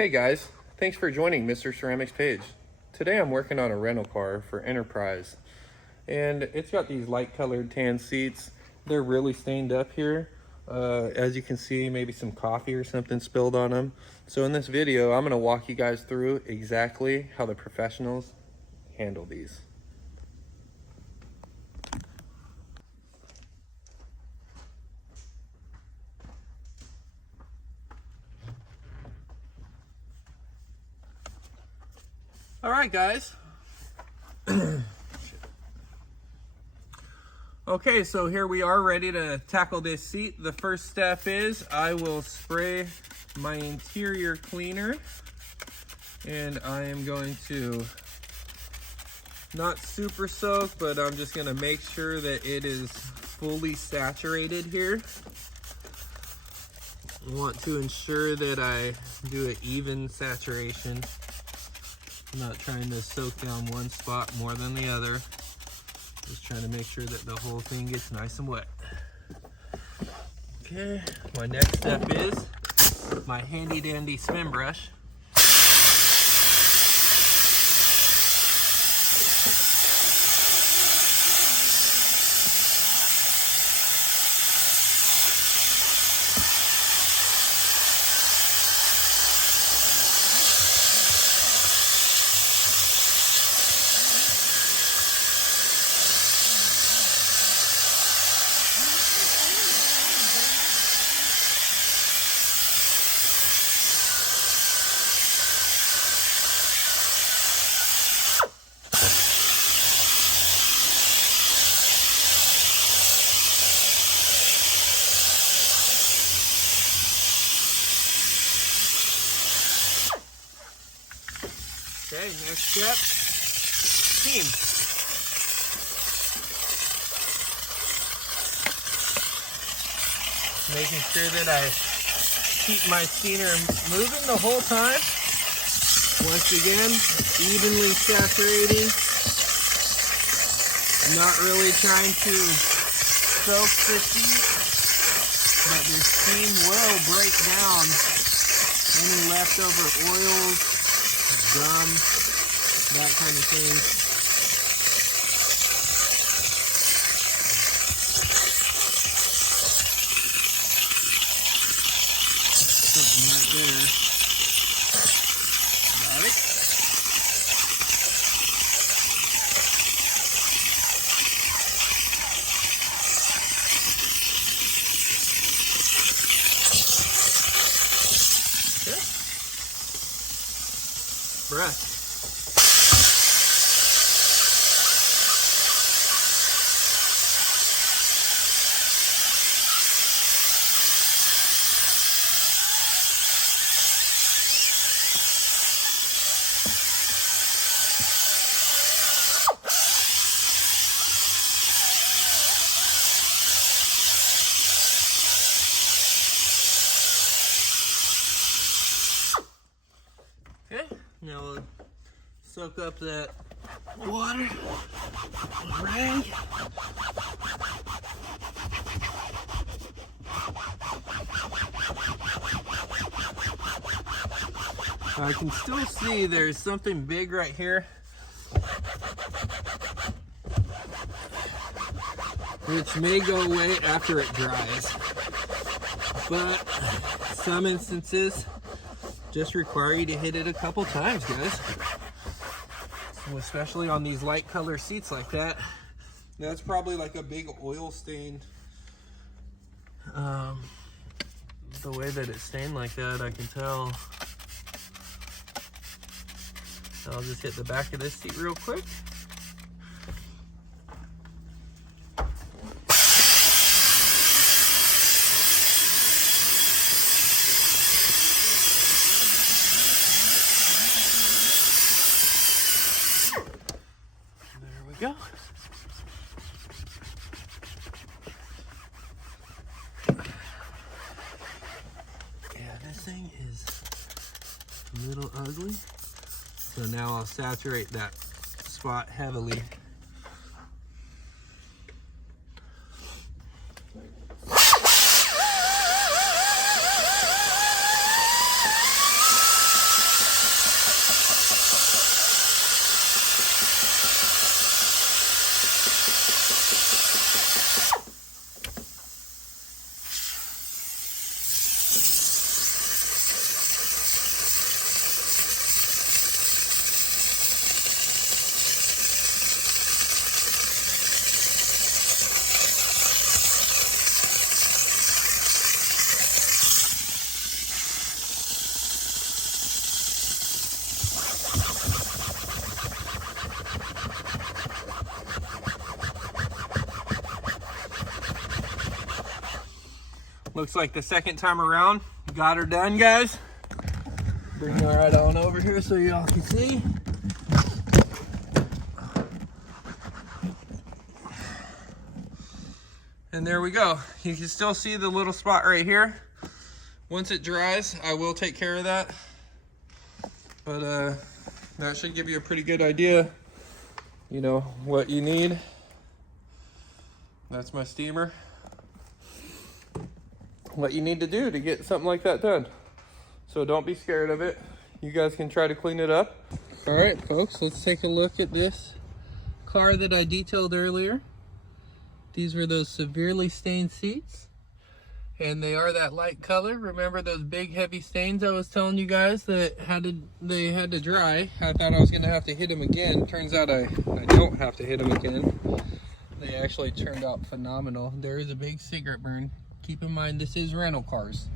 Hey guys, thanks for joining Mr. Ceramics page. Today I'm working on a rental car for Enterprise, and it's got these light colored tan seats. They're really stained up here. As you can see, maybe some coffee or something spilled on them. So in this video, I'm going to walk you guys through exactly how the professionals handle these. All right, guys. Okay, so here we are ready to tackle this seat. The first step is I will spray my interior cleaner, and I am going to not super soak, but I'm just going to make sure that it is fully saturated here. I want to ensure that I do an even saturation. I'm not trying to soak down one spot more than the other. Just trying to make sure that the whole thing gets nice and wet. Okay, my next step is my handy dandy spin brush. Okay, next step, steam. Making sure that I keep my steamer moving the whole time. Once again, evenly saturating. Not really trying to soak the seat, but the steam will break down any leftover oils, gum, that kind of thing. Something right there. Got it. Okay. Brush. Okay, now we'll soak up that water rag. I can still see there's something big right here, which may go away after it dries, but some instances just require you to hit it a couple times, guys. So especially on these light color seats like that. That's probably like a big oil stain. The way that it's stained like that, I can tell. I'll just hit the back of this seat real quick. Go. Yeah, this thing is a little ugly. So now I'll saturate that spot heavily. Looks like the second time around, got her done, guys. Bring her right on over here so y'all can see. And there we go. You can still see the little spot right here. Once it dries, I will take care of that. But that should give you a pretty good idea, you know, what you need. That's my steamer. What you need to do to get something like that done. So don't be scared of it. You guys can try to clean it up. All right, folks, let's take a look at this car that I detailed earlier. These were those severely stained seats, and they are that light color. Remember those big heavy stains I was telling you guys that they had to dry? I thought I was gonna have to hit them again. Turns out I don't have to hit them again. They actually turned out phenomenal. There is a big cigarette burn. Keep in mind, this is rental cars.